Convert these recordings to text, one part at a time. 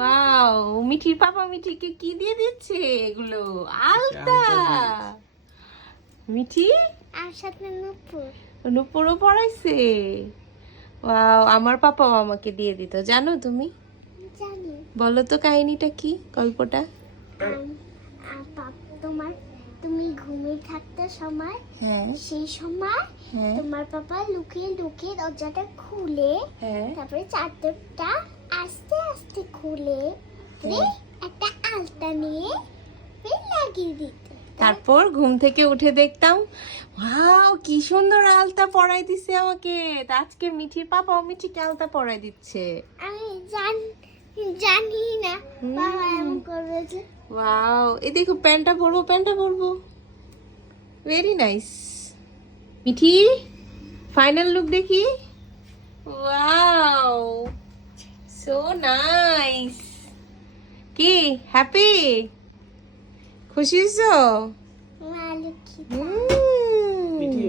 Wow, মিঠির পাপা মিঠিকে কি দিয়ে দিচ্ছে এগুলো? আলতা। মিঠি আর সাথে নুপুর। নুপুরও পড়াইছে। ওয়াও, আমার পাপাও আমাকে দিয়ে দিত, জানো তুমি? জানি। বলো তো কাহিনীটা কি, গল্পটা? তোমার তুমি ঘুমিয়ে থাকতে সময়, হ্যাঁ সেই সময় হ্যাঁ তোমার পাপা লুকিয়ে লুকিয়ে দরজাটা খুলে, হ্যাঁ তারপরে চাদরটা আস্তে আস্তে খুলে একটা আলতা নিয়ে লাগিয়ে দিত। তারপর ঘুম থেকে উঠে দেখতাম, ওয়াও কি সুন্দর আলতা পরাই দিছে আমাকে। তা আজকে মিঠির পাপা ও মিঠিকে আলতা পরাই দিচ্ছে। আমি জানি না বাবা এমন করবে যে। ওয়াও, এই দেখো প্যান্টটা পরবো। Very nice. Mithi final look দেখি। Wow, so nice. কি হ্যাপি? খুশি হইছো? মা লক্ষ্মী। মিঠি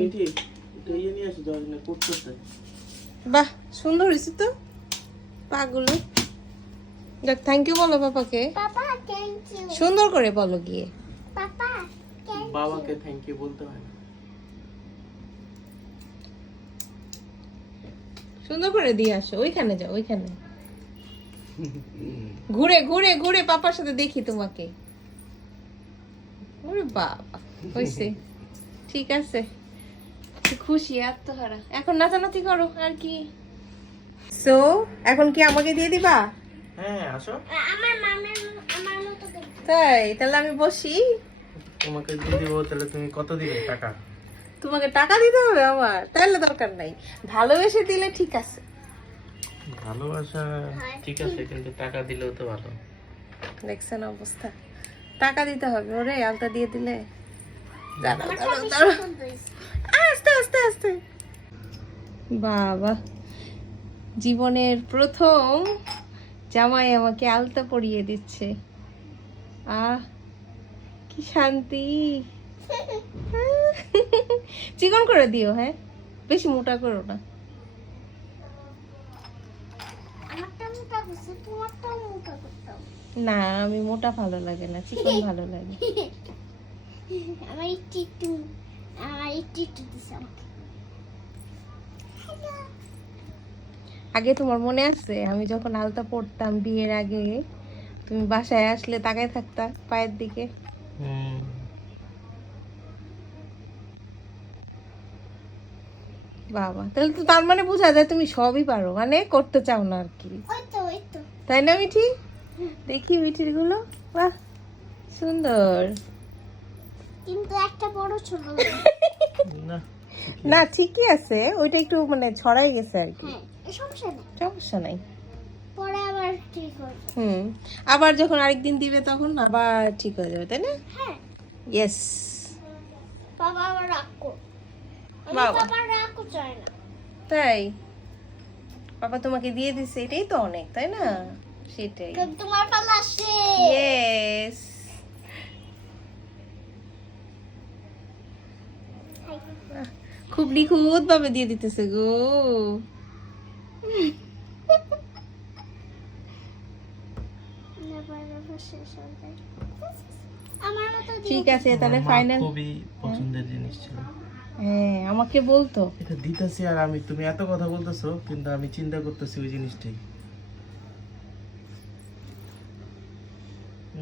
এটা নিয়ে আসো দাও না করতে। বাহ, সুন্দর হয়েছে তো পাগুলো। দেখ, থ্যাংক ইউ বলো পাপাকে। Papa thank you. সুন্দর করে বলো গিয়ে। Papa thank you. বাবাকে থ্যাংক ইউ বলতে হয় না। সুন্দর করে দিয়ে আসো, ওইখানে যাও, ওইখানে ঘুরে ঘুরে ঘুরে পাপার সাথে দেখি তোমাকে। ওরে বাবা, হইছে, ঠিক আছে। খুশি আত্মহারা। এখন নাচানাচি করো আর কি। সো এখন কি আমাকে দিয়ে দিবা? হ্যাঁ আসো। আমার মতো দেখতে। তাই তাহলে আমি বসি। তোমাকে দিয়ে দিব, তাহলে তুমি কত দিবে টাকা? তোমাকে টাকা দিতে হবে আমার? তাহলে দরকার নাই, ভালোবেসে দিলে ঠিক আছে। ভালোবাসা ঠিক আছে, কিন্তু টাকা দিলেও তো ভালো। দেখছেন অবস্থা, টাকা দিতে হবে ওরে আলতা দিয়ে দিলে। দাঁড়াও, আমার দাঁড়াও, বেশি দাঁড়াও। সুন্দর হয়েছে। আস্তে আস্তে আস্তে। বাবা, জীবনের প্রথম জামাই আমাকে আলতা পরিয়ে দিচ্ছে। আহ কি শান্তি। চিকন করে দিও, হ্যাঁ, বেশি মোটা করো না। আমারটা মোটা করছে, তোমারটাও মোটা করতাম। না, আমি মোটা ভালো লাগে না, চিকন ভালো লাগে। আমার একটু দিছে আমাকে। আগে তোমার মনে আছে আমি যখন আলতা পরতাম বিয়ের আগে, তুমি বাসায় আসলে তাকায় থাকতা পায়ের দিকে। বাবা, তাহলে তো তার মানে বোঝা যায় তুমি সবই পারো, মানে করতে চাও না আর কি, ওই তো তাই না মিঠি? দেখি মিঠির গুলো, বাহ সুন্দর। কিন্তু একটা বড় ছোট। না না ঠিকই আছে, ওইটা একটু মানে ছড়াই গেছে আর কি। হ্যাঁ, এই সমস্যা নেই, সমস্যা নাই। পরে আবার ঠিক হবে। আবার যখন আরেকদিন দিবে তখন আবার ঠিক হয়ে যাবে, তাই না? হ্যাঁ, ইয়েস। বাবা আবার রাগ কর। বাবা। বাবা রাগও চায় না। তাই বাবা তোমাকে দিয়ে দিছে, এটাই তো অনেক, তাই না? সেটাই। কিন্তু তোমার পালা আসে। ইয়েস। খুব নিখুঁত ভাবে দিয়ে দিতেছে গো। আমার মতো ঠিক আছে, তাহলে আমার মা ফাইনাল। খুবই পছন্দের জিনিস ছিল। হ্যাঁ, আমাকে বলতো। এটা দিতেছি আর তুমি এত কথা বলতেছো, কিন্তু আমি চিন্তা করতেছি ওই জিনিসটাই।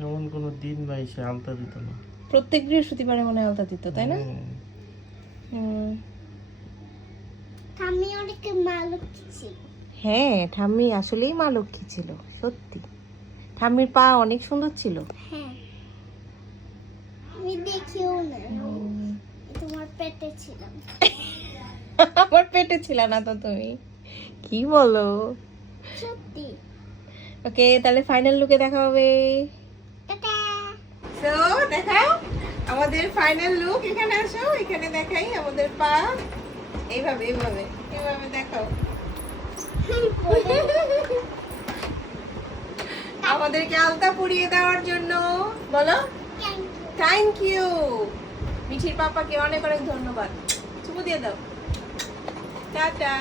এমন কোনো দিন ভাই সে আলতা দিত না। প্রত্যেক বৃহস্পতিবারে মনে হয় আলতা দিত, তাই না? হুম। আমি অনেক মালুক ছিল। হ্যাঁ, ঠাম্মি আসলেই মা লক্ষ্মী ছিল, সত্যি। ঠাম্মির পা অনেক সুন্দর ছিল। হ্যাঁ, আমি দেখিও না, তোমার পেটে ছিলাম। আমার পেটে ছিল না তো তুমি, কি বলো? সত্যি। ওকে, তাহলে ফাইনাল লুকে দেখা হবে। টাটা। সো দেখাও আমাদের ফাইনাল লুক। এখানে আসো, এখানে দেখাই আমাদের পা। এইভাবে এইভাবে এইভাবে দেখাও। আমাদেরকে আলতা পরিয়ে দেওয়ার জন্য বলো থ্যাংক ইউ। মিঠির পাপাকে অনেক অনেক ধন্যবাদ। চুমু দিয়ে দাও। টাটা।